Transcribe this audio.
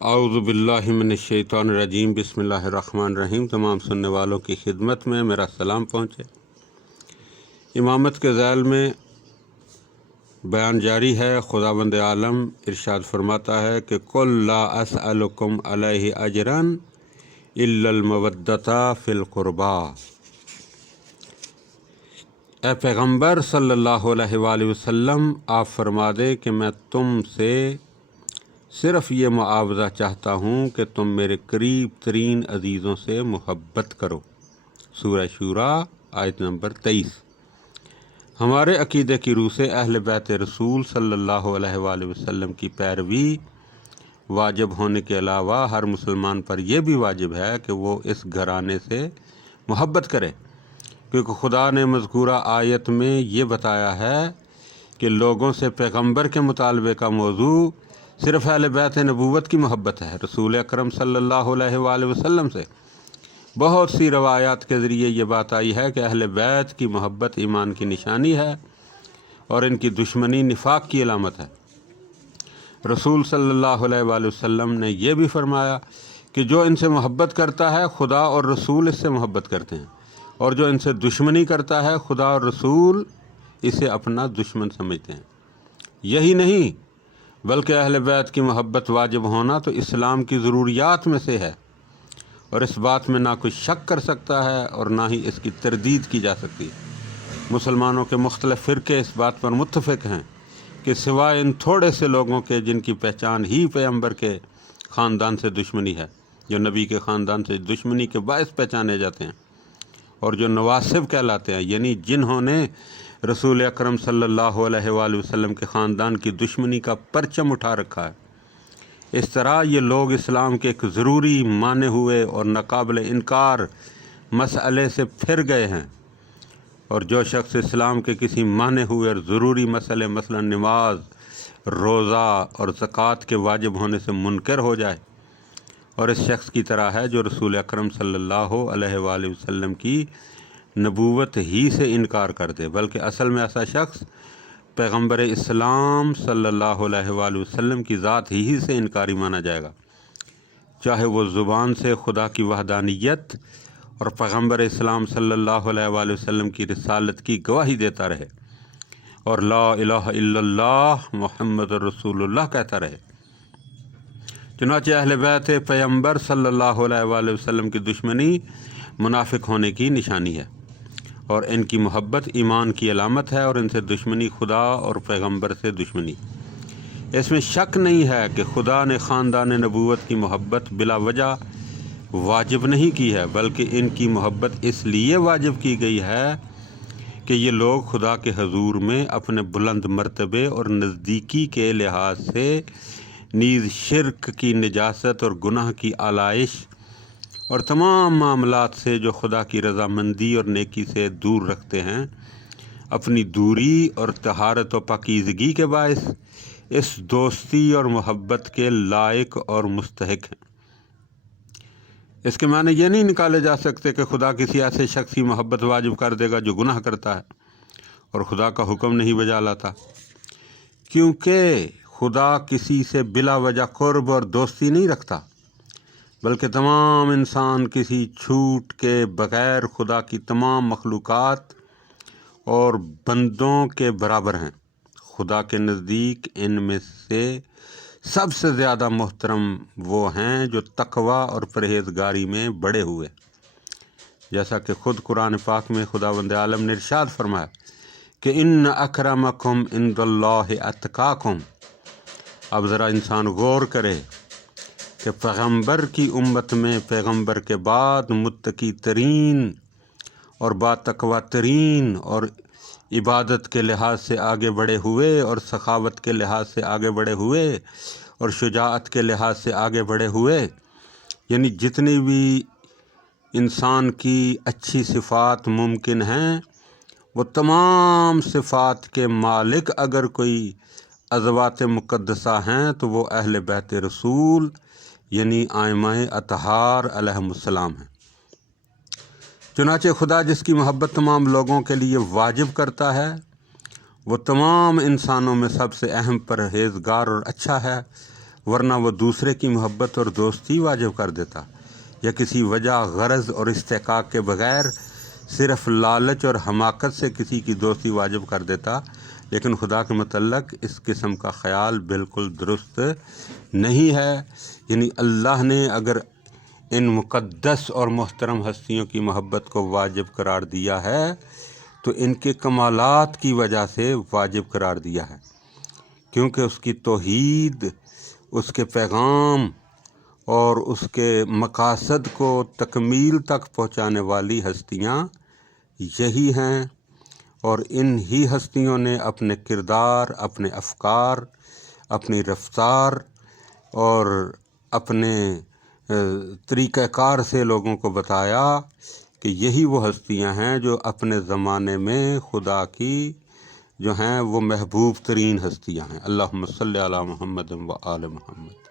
اعوذ باللہ من الشیطان الرجیم، بسم اللہ الرحمن الرحیم۔ تمام سننے والوں کی خدمت میں میرا سلام پہنچے۔ امامت کے ذیل میں بیان جاری ہے۔ خداوند عالم ارشاد فرماتا ہے کہ قل لا اسألکم علیہ اجرا الا المودۃ فی القربی۔ اے پیغمبر صلی اللہ علیہ وآلہ وسلم، آپ فرما دے کہ میں تم سے صرف یہ معاوضہ چاہتا ہوں کہ تم میرے قریب ترین عزیزوں سے محبت کرو۔ سورہ شورى آیت نمبر 23۔ ہمارے عقیدے کی روح سے اہل بیت رسول صلی اللہ علیہ وآلہ وسلم کی پیروی واجب ہونے کے علاوہ ہر مسلمان پر یہ بھی واجب ہے کہ وہ اس گھرانے سے محبت کرے، کیونکہ خدا نے مذکورہ آیت میں یہ بتایا ہے کہ لوگوں سے پیغمبر کے مطالبے کا موضوع صرف اہل بیت نبوت کی محبت ہے۔ رسول اکرم صلی اللہ علیہ وآلہ وسلم سے بہت سی روایات کے ذریعے یہ بات آئی ہے کہ اہل بیت کی محبت ایمان کی نشانی ہے اور ان کی دشمنی نفاق کی علامت ہے۔ رسول صلی اللہ علیہ وآلہ وسلم نے یہ بھی فرمایا کہ جو ان سے محبت کرتا ہے خدا اور رسول اس سے محبت کرتے ہیں، اور جو ان سے دشمنی کرتا ہے خدا اور رسول اسے اپنا دشمن سمجھتے ہیں۔ یہی نہیں بلکہ اہل بیت کی محبت واجب ہونا تو اسلام کی ضروریات میں سے ہے، اور اس بات میں نہ کوئی شک کر سکتا ہے اور نہ ہی اس کی تردید کی جا سکتی۔ مسلمانوں کے مختلف فرقے اس بات پر متفق ہیں کہ سوائے ان تھوڑے سے لوگوں کے جن کی پہچان ہی پیغمبر کے خاندان سے دشمنی ہے، جو نبی کے خاندان سے دشمنی کے باعث پہچانے جاتے ہیں اور جو نواسب کہلاتے ہیں، یعنی جنہوں نے رسول اکرم صلی اللہ علیہ وآلہ وسلم کے خاندان کی دشمنی کا پرچم اٹھا رکھا ہے۔ اس طرح یہ لوگ اسلام کے ایک ضروری مانے ہوئے اور ناقابل انکار مسئلے سے پھر گئے ہیں، اور جو شخص اسلام کے کسی مانے ہوئے اور ضروری مسئلے مثلا نماز، روزہ اور زکوٰۃ کے واجب ہونے سے منکر ہو جائے، اور اس شخص کی طرح ہے جو رسول اکرم صلی اللہ علیہ وآلہ وسلم کی نبوت ہی سے انکار کر دے، بلکہ اصل میں ایسا شخص پیغمبر اسلام صلی اللہ علیہ وآلہ وسلم کی ذات ہی سے انکاری مانا جائے گا، چاہے وہ زبان سے خدا کی وحدانیت اور پیغمبر اسلام صلی اللہ علیہ وآلہ وسلم کی رسالت کی گواہی دیتا رہے اور لا الہ الا اللہ محمد رسول اللہ کہتا رہے۔ چنانچہ اہل بیت پیغمبر صلی اللہ علیہ وآلہ وسلم کی دشمنی منافق ہونے کی نشانی ہے، اور ان کی محبت ایمان کی علامت ہے، اور ان سے دشمنی خدا اور پیغمبر سے دشمنی۔ اس میں شک نہیں ہے کہ خدا نے خاندان نبوت کی محبت بلا وجہ واجب نہیں کی ہے، بلکہ ان کی محبت اس لیے واجب کی گئی ہے کہ یہ لوگ خدا کے حضور میں اپنے بلند مرتبے اور نزدیکی کے لحاظ سے نیز شرک کی نجاست اور گناہ کی آلائش اور تمام معاملات سے جو خدا کی رضامندی اور نیکی سے دور رکھتے ہیں، اپنی دوری اور طہارت و پاکیزگی کے باعث اس دوستی اور محبت کے لائق اور مستحق ہیں۔ اس کے معنی یہ نہیں نکالے جا سکتے کہ خدا کسی ایسے شخص کی محبت واجب کر دے گا جو گناہ کرتا ہے اور خدا کا حکم نہیں بجا لاتا، کیونکہ خدا کسی سے بلا وجہ قرب اور دوستی نہیں رکھتا، بلکہ تمام انسان کسی چھوٹ کے بغیر خدا کی تمام مخلوقات اور بندوں کے برابر ہیں۔ خدا کے نزدیک ان میں سے سب سے زیادہ محترم وہ ہیں جو تقوی اور پرہیزگاری میں بڑے ہوئے، جیسا کہ خود قرآن پاک میں خداوند عالم نے ارشاد فرمایا کہ ان اکرمکم عند اللہ اتقاکم۔ اب ذرا انسان غور کرے کہ پیغمبر کی امت میں پیغمبر کے بعد متقی ترین اور با تقوی ترین اور عبادت کے لحاظ سے آگے بڑھے ہوئے اور سخاوت کے لحاظ سے آگے بڑھے ہوئے اور شجاعت کے لحاظ سے آگے بڑھے ہوئے، یعنی جتنی بھی انسان کی اچھی صفات ممکن ہیں وہ تمام صفات کے مالک اگر کوئی عظوات مقدسہ ہیں تو وہ اہل بیت رسول یعنی ائمہ اطہار علیہم السلام ہیں۔ چنانچہ خدا جس کی محبت تمام لوگوں کے لیے واجب کرتا ہے وہ تمام انسانوں میں سب سے اہم پرہیزگار اور اچھا ہے، ورنہ وہ دوسرے کی محبت اور دوستی واجب کر دیتا، یا کسی وجہ، غرض اور استحقاق کے بغیر صرف لالچ اور حماقت سے کسی کی دوستی واجب کر دیتا۔ لیکن خدا کے متعلق اس قسم کا خیال بالکل درست نہیں ہے۔ یعنی اللہ نے اگر ان مقدس اور محترم ہستیوں کی محبت کو واجب قرار دیا ہے تو ان کے کمالات کی وجہ سے واجب قرار دیا ہے، کیونکہ اس کی توحید، اس کے پیغام اور اس کے مقاصد کو تکمیل تک پہنچانے والی ہستیاں یہی ہیں، اور ان ہی ہستیوں نے اپنے کردار، اپنے افکار، اپنی رفتار اور اپنے طریقہ کار سے لوگوں کو بتایا کہ یہی وہ ہستیاں ہیں جو اپنے زمانے میں خدا کی جو ہیں وہ محبوب ترین ہستیاں ہیں۔ اللہم صلی علی محمد و آل محمد۔